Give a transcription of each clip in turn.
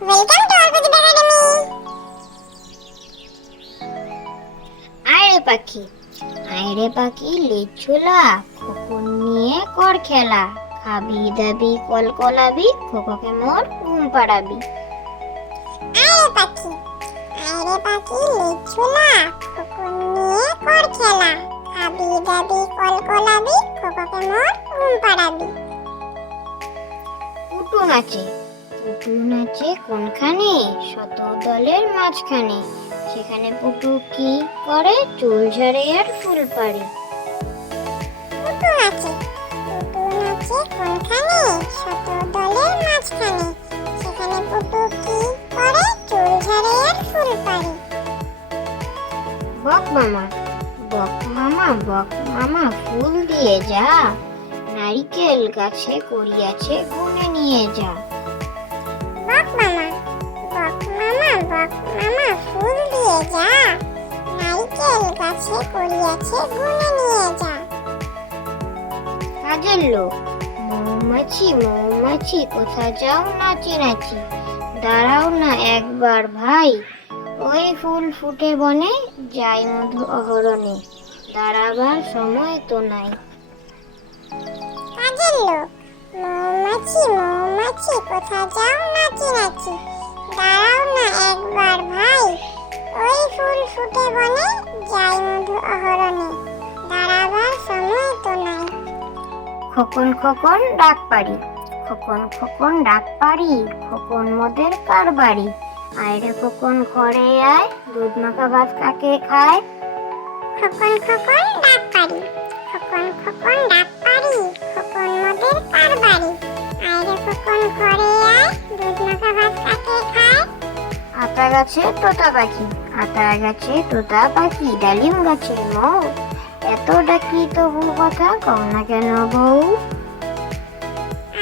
Welcome to Arpita academy. আয়রে পাখি লেজ ঝোলা, খোকন নিয়ে কর খেলা, খাবি দাবি কলকলাবি, খোকোকে মোর ঘুম পাড়াবি। আয়রে পাখি লেজ ঝোলা, খোকন নিয়ে কর খেলা, খাবি দাবি কলকলাবি, খোকোকে মোর ঘুম পাড়াবি। পুটু নাচে কোনখানে? শত দলের মাঝখানে। সেখানে পুটু কি করে? চুল ঝাড়ে আর ফুল পাড়ে। পুটু নাচে কোনখানে? শত দলের মাঝখানে। সেখানে পুটু কি করে? চুল ঝাড়ে আর ফুল পাড়ে। বক মামা ফুল দিয়ে যা, নারিকেল গাছে করিয়াছে গুনে নিয়ে যা। বক মামা ফুল দিয়ে যা, নারিকেল গাছে করিয়াছে গুনে নিয়ে যা। কাজের লোক মৌমাছি কোথা যাও নাচি নাচি, দাঁড়াও না একবার ভাই, ওই ফুল ফুটে বনে, যাই মধু অহরণে, দাঁড়াবার সময় তো নাই। কাজের লোক মৌমাছি কোথা যাও নাচি নাচি, দাঁড়াও না একবার ভাই, ওই ফুল ফুটে বনে, যাই মধু অহরণে, দাঁড়াবার সময় তো নাই। খোকন ডাক পারি, খোকন মোদের কারবারি। আয়রে খোকন ঘরে আয়, দুধ মাখা ভাত কাকে খায়। খোকন ডাক পারি, খোকন মোদের কারবারি। আয়রে খোকন ঘরে আয়, দুধ মাখা ভাত কাকে খায়। আতা গাছে তোতা পাখি, ডালিম গাছে মৌ, এত ডাকি তবু কথা কও না কেন বউ।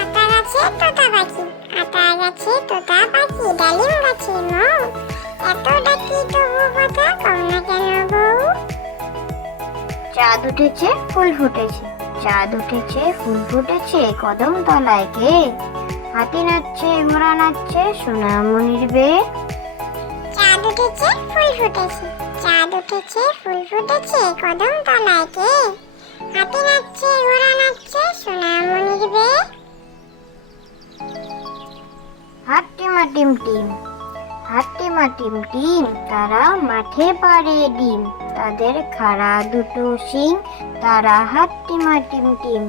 আতা গাছে তোতা পাখি, ডালিম গাছে মৌ, এত ডাকি তবু কথা কও না কেন বউ। চাঁদ উঠেছে ফুল ফুটেছে, কদম তলায় কে? হাতি নাচছে ঘোড়া নাচছে, সোনামণির বে। চাঁদ উঠেছে ফুল ফুটেছে, কদম তলায় কে? হাতি নাচছে ঘোড়া নাচছে, সোনামণির বে। হাট্টিমা টিম, তারা মাঠে পাড়ে ডিম, তাদের খাড়া দুটো শিং, তারা হাট্টিমা টিম।